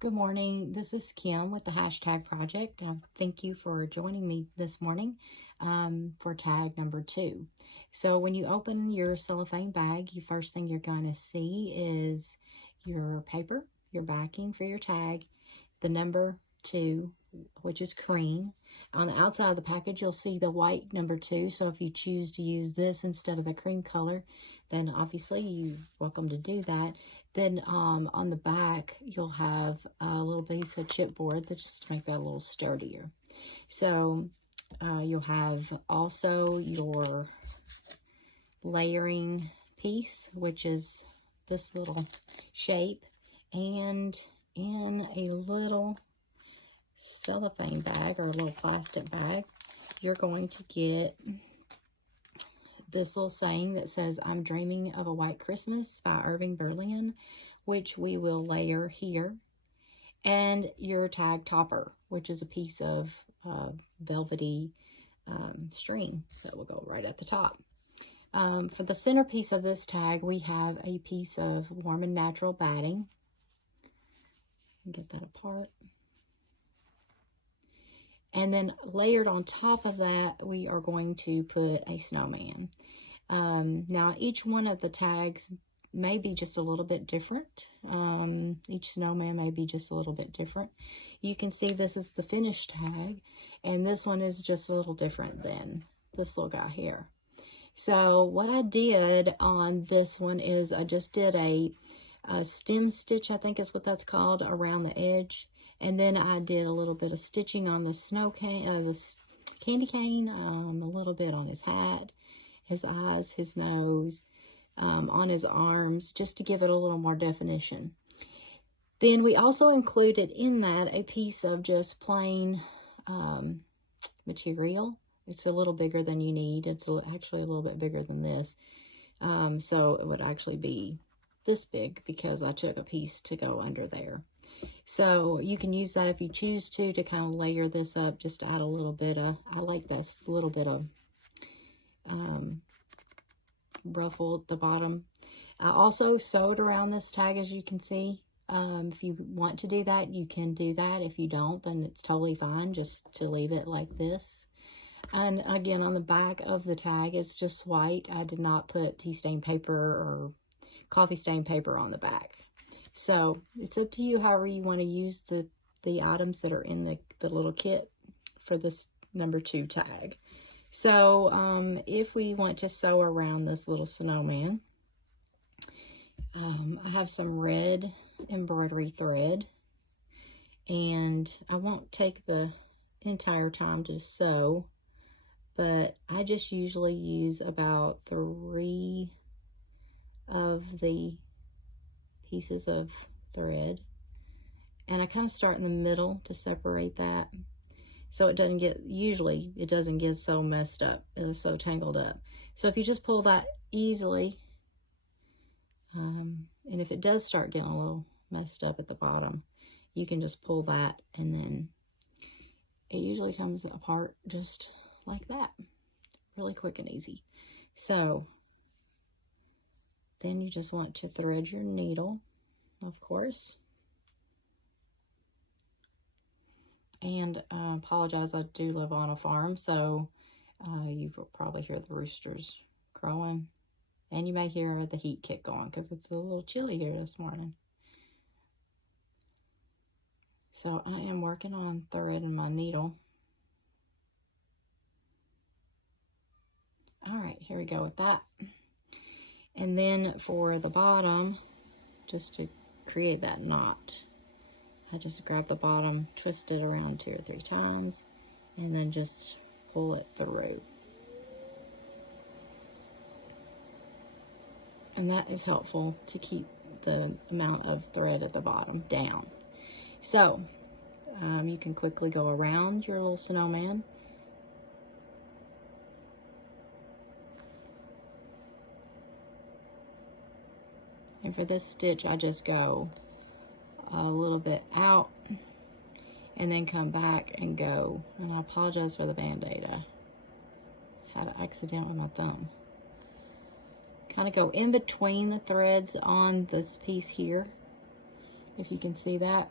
Good morning. This is Kim with the Hashtag Project. Thank you for joining me this morning for tag number 2. So when you open your cellophane bag, the first thing you're going to see is your paper, your backing for your tag, the number 2, which is cream. On the outside of the package, you'll see the white number 2. So if you choose to use this instead of the cream color, then obviously you're welcome to do that. Then on the back, you'll have a little piece of chipboard that just to make that a little sturdier. So you'll have also your layering piece, which is this little shape, and in a little cellophane bag or a little plastic bag, you're going to get this little saying that says, "I'm Dreaming of a White Christmas" by Irving Berlin, which we will layer here, and your tag topper, which is a piece of velvety string that will go right at the top. For the centerpiece of this tag, we have a piece of warm and natural batting. Get that apart. And then layered on top of that, we are going to put a snowman. Now, each one of the tags may be just a little bit different. Each snowman may be just a little bit different. You can see this is the finished tag, and this one is just a little different than this little guy here. So what I did on this one is I just did a stem stitch, I think is what that's called, around the edge. And then I did a little bit of stitching on the snow cane, the candy cane, a little bit on his hat, his eyes, his nose, on his arms, just to give it a little more definition. Then we also included in that a piece of just plain material. It's a little bigger than you need. It's actually a little bit bigger than this. So it would actually be this big because I took a piece to go under there. So you can use that if you choose to kind of layer this up, just to add a little bit of, I like this little bit of ruffle at the bottom. I also sewed around this tag, as you can see. If you want to do that, you can do that. If you don't, then it's totally fine just to leave it like this. And again, on the back of the tag, it's just white. I did not put tea stain paper or coffee stain paper on the back. So it's up to you however you want to use the items that are in the little kit for this number 2 tag. So if we want to sew around this little snowman, I have some red embroidery thread, and I won't take the entire time to sew, but I just usually use about 3 of the pieces of thread, and I kind of start in the middle to separate that so it doesn't get, usually it doesn't get so messed up, it's so tangled up. So if you just pull that easily, and if it does start getting a little messed up at the bottom, you can just pull that, and then it usually comes apart just like that, really quick and easy. So then you just want to thread your needle, of course. And I apologize, I do live on a farm, so you will probably hear the roosters crowing. And you may hear the heat kick on because it's a little chilly here this morning. So I am working on threading my needle. All right, here we go with that. And then for the bottom, just to create that knot, I just grab the bottom, twist it around 2 or 3 times, and then just pull it through. And that is helpful to keep the amount of thread at the bottom down. So you can quickly go around your little snowman. And for this stitch, I just go a little bit out and then come back and go. And I apologize for the Band-Aid. I had an accident with my thumb. Kind of go in between the threads on this piece here if you can see that.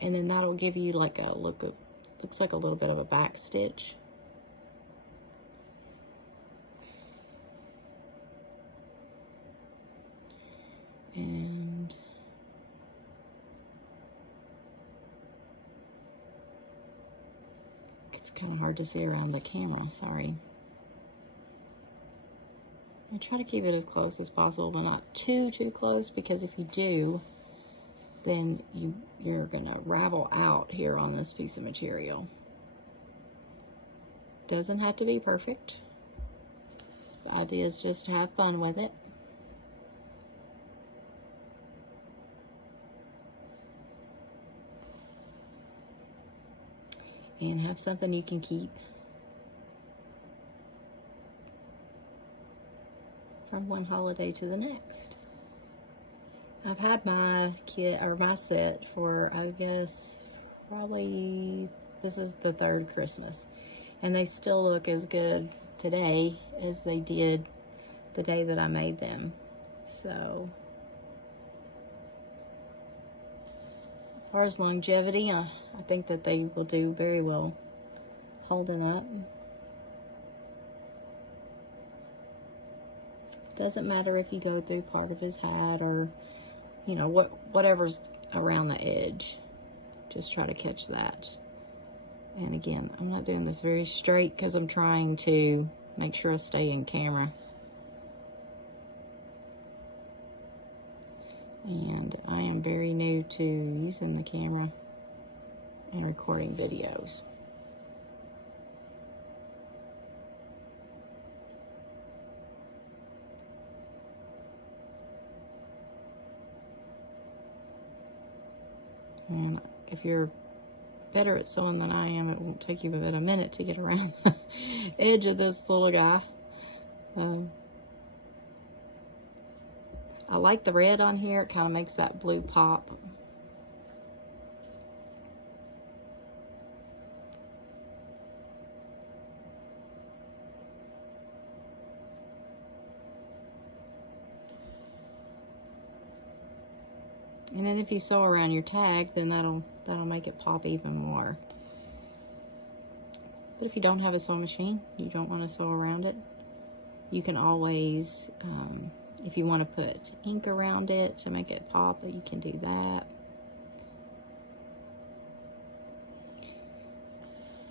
And then that'll give you like a looks like a little bit of a back stitch. And it's kind of hard to see around the camera, sorry. I try to keep it as close as possible, but not too close, because if you do, then you're gonna ravel out here on this piece of material. Doesn't have to be perfect. The idea is just to have fun with it. And have something you can keep from one holiday to the next. I've had my kit, or my set, for, I guess, probably, this is the third Christmas. And they still look as good today as they did the day that I made them. So, as far as longevity, I think that they will do very well holding up. Doesn't matter if you go through part of his hat, or, you know, whatever's around the edge. Just try to catch that. And again, I'm not doing this very straight because I'm trying to make sure I stay in camera. And I am very new to using the camera and recording videos. And if you're better at sewing than I am, it won't take you but a minute to get around the edge of this little guy. I like the red on here. It kind of makes that blue pop. And then if you sew around your tag, then that'll make it pop even more. But if you don't have a sewing machine, you don't want to sew around it, you can always, if you want to put ink around it to make it pop, you can do that.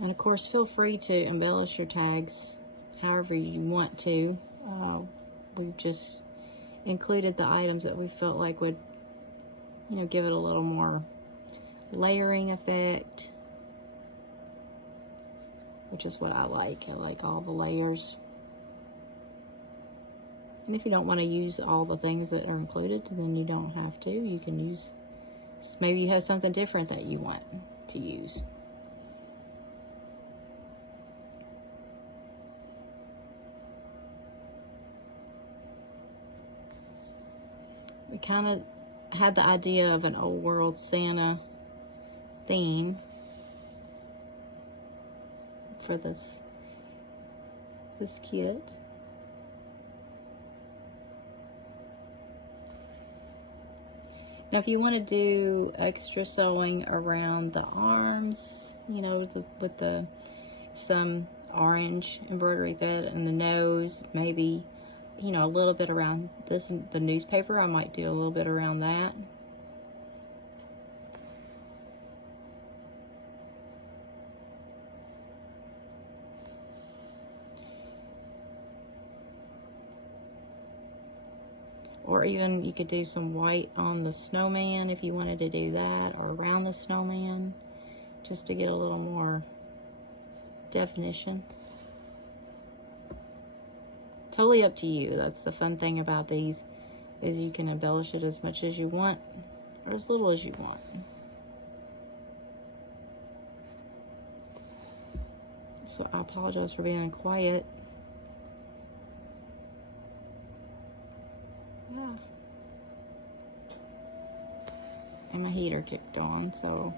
And of course, feel free to embellish your tags however you want to. We've just included the items that we felt like would, you know, give it a little more layering effect, which is what I like. I like all the layers. And if you don't want to use all the things that are included, then you don't have to. You can use, maybe you have something different that you want to use. We kind of had the idea of an old world Santa theme for this kit. Now, if you want to do extra sewing around the arms, you know, with some orange embroidery thread and the nose, maybe, you know, a little bit around the newspaper, I might do a little bit around that. Or even you could do some white on the snowman if you wanted to do that, or around the snowman, just to get a little more definition. Totally up to you. That's the fun thing about these, is you can embellish it as much as you want, or as little as you want. So I apologize for being quiet. Yeah. And my heater kicked on, so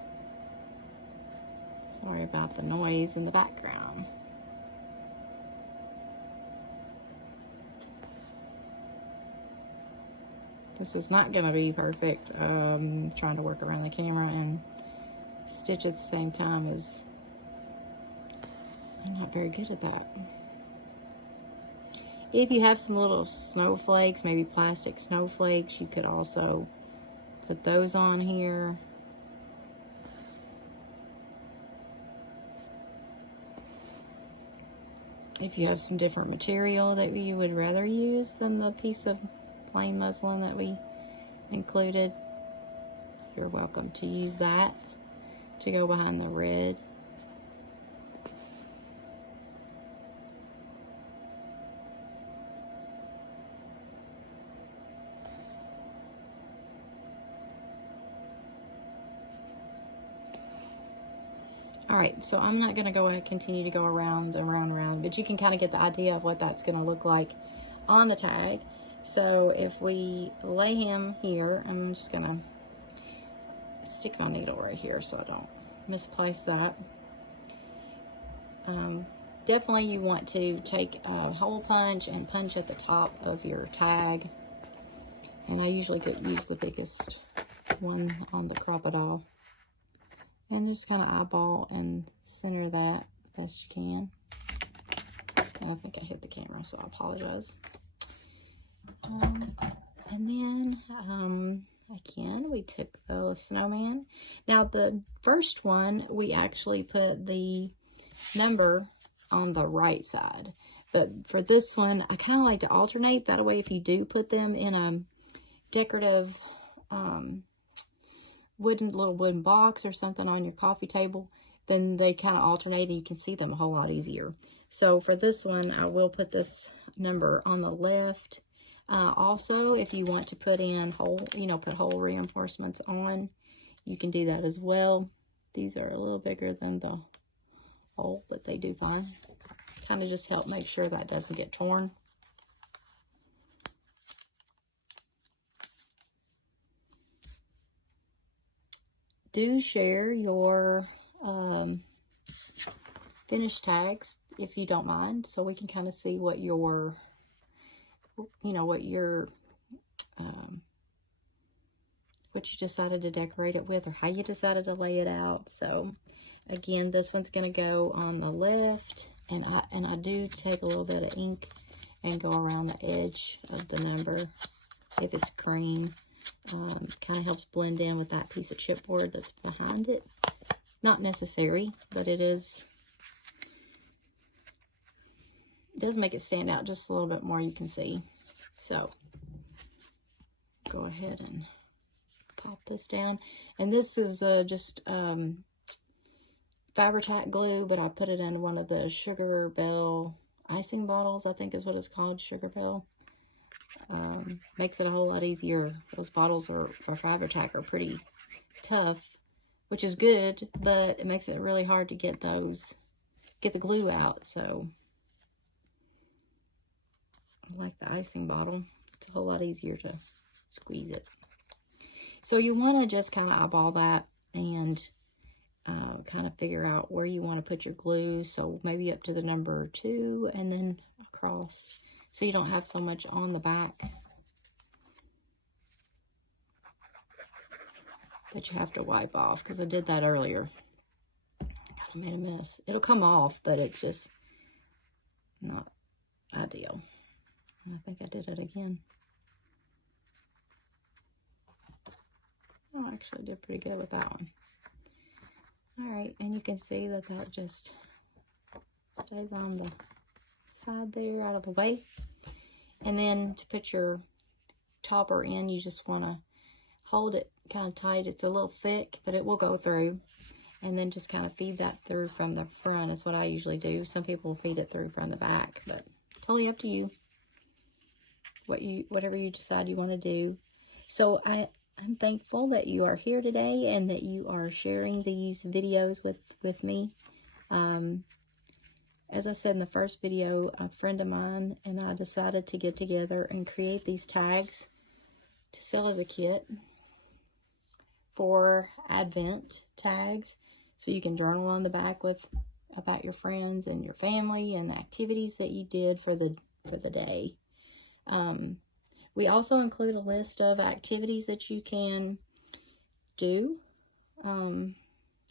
sorry about the noise in the background. This is not going to be perfect. Trying to work around the camera and stitch at the same time is, I'm not very good at that. If you have some little snowflakes, maybe plastic snowflakes, you could also put those on here. If you have some different material that you would rather use than the piece of plain muslin that we included, you're welcome to use that to go behind the red. All right, so I'm not going to go and continue to go around and around, but you can kind of get the idea of what that's going to look like on the tag. So if we lay him here, I'm just going to stick my needle right here so I don't misplace that. Definitely you want to take a hole punch and punch at the top of your tag. And I usually use the biggest one on the Crop-A-Doll. And just kind of eyeball and center that best you can. I think I hit the camera, so I apologize. And then, again, we took the snowman. Now, the first one, we actually put the number on the right side. But for this one, I kind of like to alternate. That way, if you do put them in a decorative little wooden box or something on your coffee table, then they kind of alternate and you can see them a whole lot easier. So for this one, I will put this number on the left. Also, if you want to put in put hole reinforcements on, you can do that as well. These are a little bigger than the hole, but they do fine. Kind of just help make sure that doesn't get torn. Do share your finished tags if you don't mind, so we can kind of see what your, what you decided to decorate it with, or how you decided to lay it out. So again, this one's going to go on the left, and I do take a little bit of ink and go around the edge of the number if it's cream. Kind of helps blend in with that piece of chipboard that's behind it. Not necessary, but it does make it stand out just a little bit more, you can see. So go ahead and pop this down. And this is just Fabri-Tac glue, but I put it in one of the Sugar Belle icing bottles, I think is what it's called, Sugar Belle. Makes it a whole lot easier. Those bottles for Fabri-Tac are pretty tough, which is good, but it makes it really hard to get the glue out. So I like the icing bottle. It's a whole lot easier to squeeze it. So you want to just kind of eyeball that and kind of figure out where you want to put your glue. So maybe up to the number 2 and then across, so you don't have so much on the back that you have to wipe off, because I did that earlier. I made a mess. It'll come off, but it's just not ideal. I think I did it again. Oh, I actually did pretty good with that one. All right, and you can see that just stays on the side there, out of the way. And then to put your topper in, you just want to hold it kind of tight. It's a little thick, but it will go through. And then just kind of feed that through from the front is what I usually do. Some people feed it through from the back, but totally up to you. Whatever you decide you want to do. So I'm thankful that you are here today and that you are sharing these videos with me. As I said in the first video, a friend of mine and I decided to get together and create these tags to sell as a kit for Advent tags. So you can journal on the back about your friends and your family and activities that you did for the day. We also include a list of activities that you can do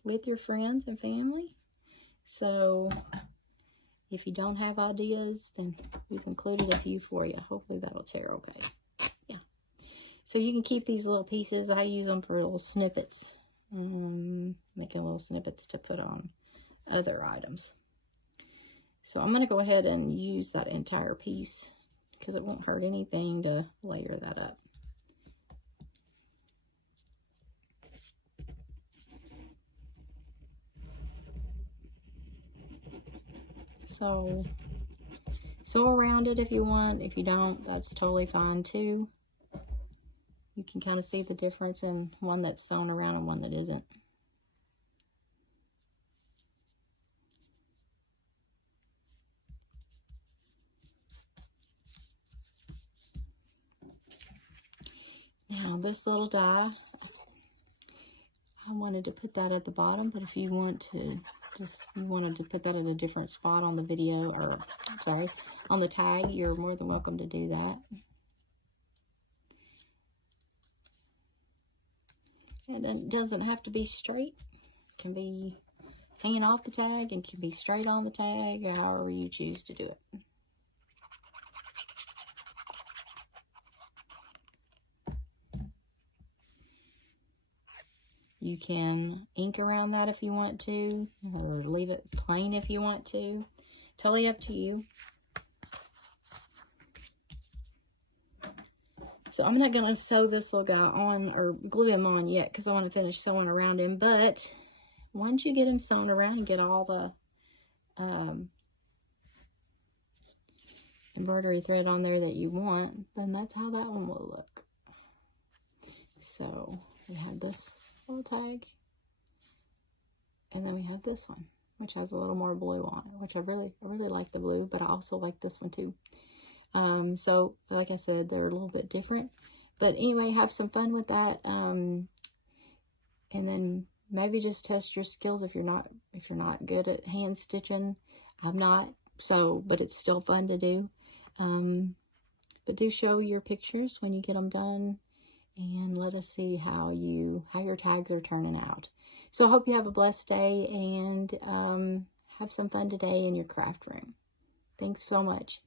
with your friends and family. So if you don't have ideas, then we've included a few for you. Hopefully that'll tear okay. Yeah. So you can keep these little pieces. I use them for little snippets. Making little snippets to put on other items. So I'm going to go ahead and use that entire piece because it won't hurt anything to layer that up. So sew around it if you want. If you don't, that's totally fine too. You can kind of see the difference in one that's sewn around and one that isn't. Now this little die, I wanted to put that at the bottom, but if you want to you wanted to put that at a different spot on the video, or sorry, on the tag, you're more than welcome to do that. And it doesn't have to be straight. It can be hanging off the tag and can be straight on the tag, however you choose to do it. You can ink around that if you want to, or leave it plain if you want to. Totally up to you. So I'm not going to sew this little guy on or glue him on yet because I want to finish sewing around him. But once you get him sewn around and get all the embroidery thread on there that you want, then that's how that one will look. So we have this little tag, and then we have this one, which has a little more blue on it, which I really like the blue, but I also like this one too. So like I said, they're a little bit different, but anyway, have some fun with that. And then maybe just test your skills if you're not good at hand stitching. I'm not, so, but it's still fun to do. But do show your pictures when you get them done, and let us see how your tags are turning out. So I hope you have a blessed day, and have some fun today in your craft room. Thanks so much.